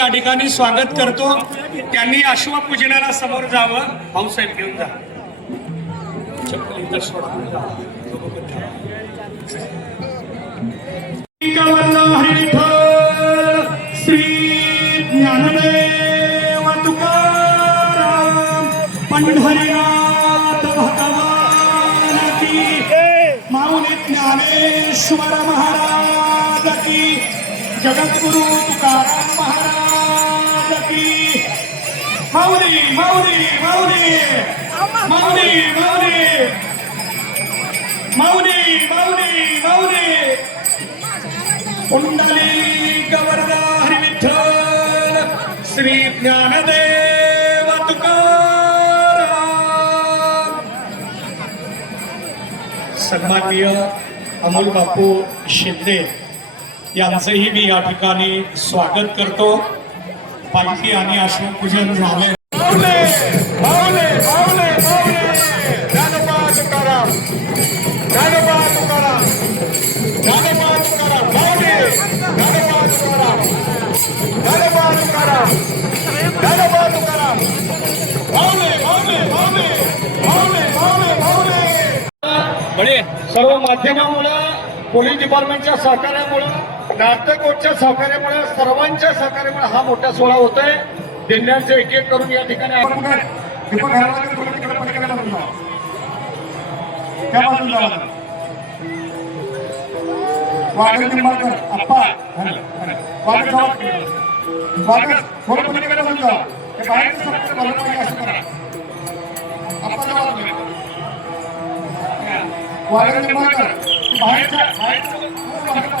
या ठिकाणी स्वागत करतो. त्यांनी अश्वपूजनाला समोर जावं. भाऊसाहेब घेऊन जा. चप्पल श्री ज्ञानदेव तुकाराम पंढरीनाथ भगवान की. माऊली ज्ञानेश्वर महाराज की. जगद्गुरु तुकाराम महाराज की. माऊली माऊली माऊली. माऊली माऊली. माऊली माऊली माऊली. कुंडली गवर्धा हरिविठ्ठल श्री ज्ञानदेव तुकाराम. सन्माननीय अमोल बापू शिंदे. यांचंही मी या ठिकाणी स्वागत करतो. पालखी आणि अश्वपूजन झालंय. सर्व माध्यमामुळं पोलीस डिपार्टमेंटच्या सहकार्यामुळं नाट्यकोटच्या सहकार्यामुळे सर्वांच्या सहकार्यामुळे हा मोठा सोहळा होतोय. दिंड्यांचे एक एक करून या ठिकाणी बाहेरच्या दीपक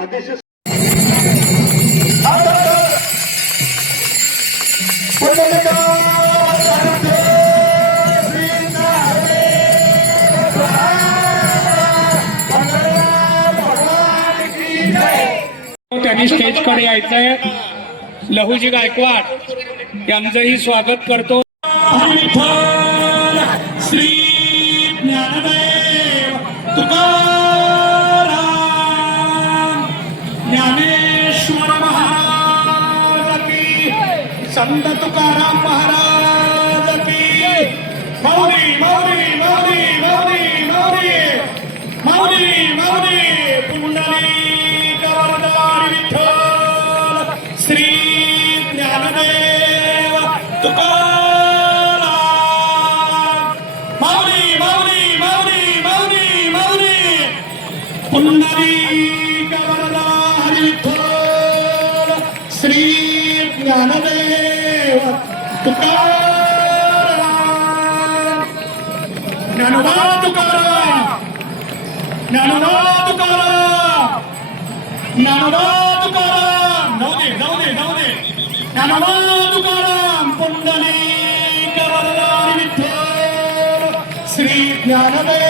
जय त्यांनी स्टेजकडे यायचंय. लहुजी गायकवाड यांचंही स्वागत करतो. संत तुकाराम महाराज की मौरी मौरी मौरी मौरी मौरी मौरी मौरी पुंडली. ज्ञानोबा तुकाराम ज्ञानोबा तुकाराम ज्ञानोबा तुकाराम जाऊ दे जाऊ दे जाऊ दे ज्ञानोबा तुकाराम विठ्ठल श्री ज्ञानदेव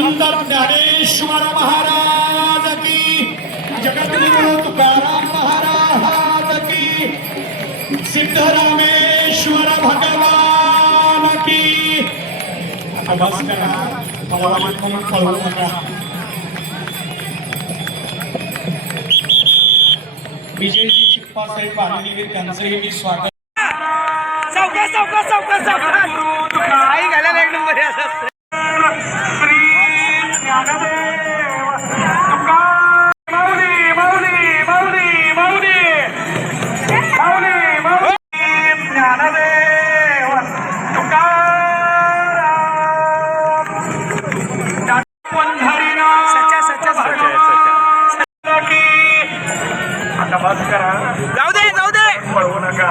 संत ज्ञानेश्वर महाराज की। जगद्गुरु तुकाराम महाराज की। सिद्धरामेश्वर भगवान की। आता बस करा मला वाटत म्हणून पळवू नका. विजयजी चिप्पासाहेब आलेले त्यांचंही मी स्वागत पळवू नका.